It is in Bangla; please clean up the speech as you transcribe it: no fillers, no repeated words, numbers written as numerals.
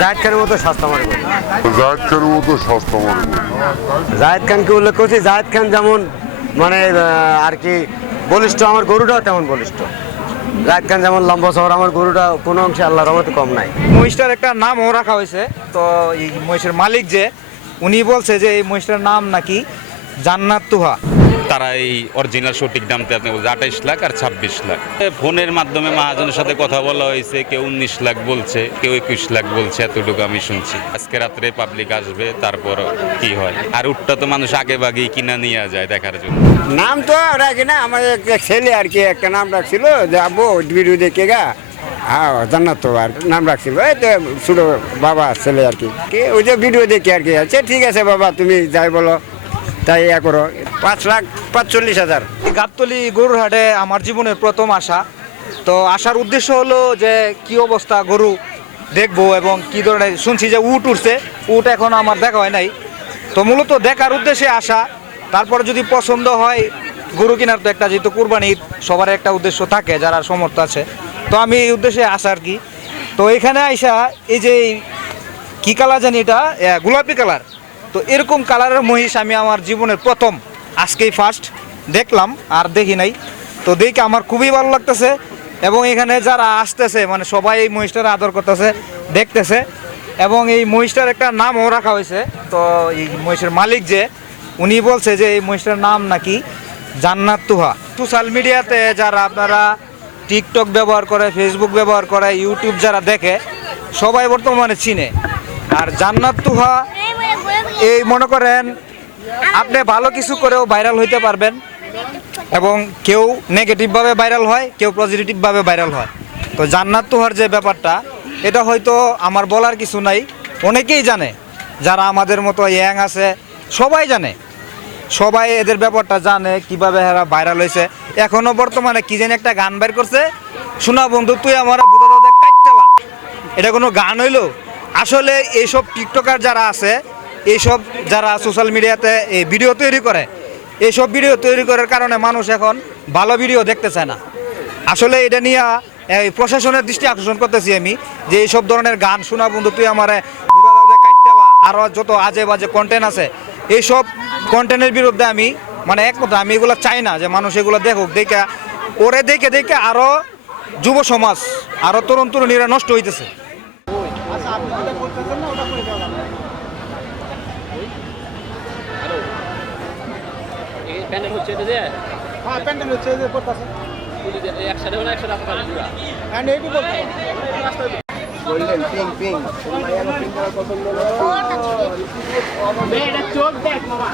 জাহিদ খানের মতো সস্তা মনে করি জাহিদ জাহিদ খানকে উল্লেখ করছি। জাহিদ খান যেমন মানে আর কি বলিষ্ঠ, আমার গরুটাও তেমন বলিষ্ঠ। জাহিদ খান যেমন লম্বা শহর, আমার গরুটা কোনো অংশে আল্লাহর রহমতে কম নাই। মহিষটার একটা নামও রাখা হয়েছে। তো এই মহিষের মালিক যে উনি বলছে যে এই মহিষটার নাম নাকি জান্নাত তুহা। তারা এই অরিজিনাল সঠিক দামতে আপনি 28 লাখ আর 26 লাখ। ফোনের মাধ্যমে মহাজনের সাথে কথা বলা হয়েছে, কেউ 19 লাখ বলছে, কেউ 21 লাখ বলছে, এতটুকু আমি শুনছি। আজকে রাত্রে পাবলিক আসবে, তারপর কি হয়। আর উটটা তো মানুষ আগে ভাগেই কিনা নিয়ে যায় দেখার জন্য। নাম তো রাখি না, আমার একটা ছেলে আর কি একটা নাম রাখছিল যে আব্বু ভিডিও দেখে গা, হ্যাঁ জান্নাত তো আর নাম রাখছিল। এই তো ছোটো বাবা ছেলে আর কি, ওই যে ভিডিও দেখে আর কি। আচ্ছা ঠিক আছে বাবা, তুমি যাই বলো তাই ইয়া করো। 5,45,000। গাবতলী গরুর হাটে আমার জীবনের প্রথম আসা। তো আসার উদ্দেশ্য হলো যে কি অবস্থা গরু দেখবো এবং কি ধরনের, শুনছি যে উট উঠছে, উট এখন আমার দেখা হয় নাই। তো মূলত দেখার উদ্দেশ্যে আসা, তারপরে যদি পছন্দ হয় গরু কেনার তো একটা, যেহেতু কুরবানি ঈদ সবার একটা উদ্দেশ্য থাকে যারা সমর্থ আছে, তো আমি এই উদ্দেশ্যে আসা আর কি। তো এখানে আইসা এই যে কি কালার জানি এটা, গোলাপি কালার। তো এরকম কালারের মহিষ আমি আমার জীবনের প্রথম আজকেই ফার্স্ট দেখলাম, আর দেখি নাই। তো দেখে আমার খুবই ভালো লাগতেছে এবং এখানে যারা আসতেছে মানে সবাই এই মহিষটার আদর করতেছে, দেখতেছে এবং এই মহিষটার একটা নামও রাখা হয়েছে। তো এই মহিষের মালিক যে উনি বলছে যে এই মহিষটার নাম নাকি জান্নাত তুহা। সোশ্যাল মিডিয়াতে যারা আপনারা টিকটক ব্যবহার করে, ফেসবুক ব্যবহার করে, ইউটিউব যারা দেখে, সবাই বর্তমানে চিনে। আর জান্নাত তুহা এই মনে করেন আপনি ভালো কিছু করেও ভাইরাল হইতে পারবেন এবং কেউ নেগেটিভভাবে ভাইরাল হয়, কেউ পজিটিভভাবে ভাইরাল হয়। তো জান্নাত তুহার যে ব্যাপারটা, এটা হয়তো আমার বলার কিছু নাই, অনেকেই জানে, যারা আমাদের মতো ইয়াং আছে সবাই জানে, সবাই এদের ব্যাপারটা জানে কিভাবে এরা ভাইরাল হয়েছে। এখনও বর্তমানে কি যেন একটা গান বের করছে, শোনা বন্ধু তুই আমার বুঝা দাদা কাটতেলা, এটা কোনো গান হইলো? আসলে এইসব টিকটকার যারা আছে, এইসব যারা সোশ্যাল মিডিয়াতে এই ভিডিও তৈরি করে, এইসব ভিডিও তৈরি করার কারণে মানুষ এখন ভালো ভিডিও দেখতে চায় না। আসলে এটা নিয়ে এই প্রশাসনের দৃষ্টি আকর্ষণ করতেছি আমি, যে এইসব ধরনের গান শোনা বন্ধু তুই আমার কাটতেলা, আরও যত আজে বাজে কন্টেন্ট আছে, এইসব কন্টেন্টের বিরুদ্ধে আমি মানে একমত। আমি এগুলো চাই না যে মানুষ এগুলো দেখুক, দেখে ওরে দেখে দেখে আরও যুব সমাজ, আরও তরুণ তরুণীরা নষ্ট হইতেছে। প্যান্ডেল হচ্ছে এটা যে হ্যাঁ প্যান্ডেল হচ্ছে যে করতেছে একসাথে হলো, একসাথে আপনার পুরা এন্ড এইটু বলতে বললেন পিং পিং, চোখ দেখ মামা।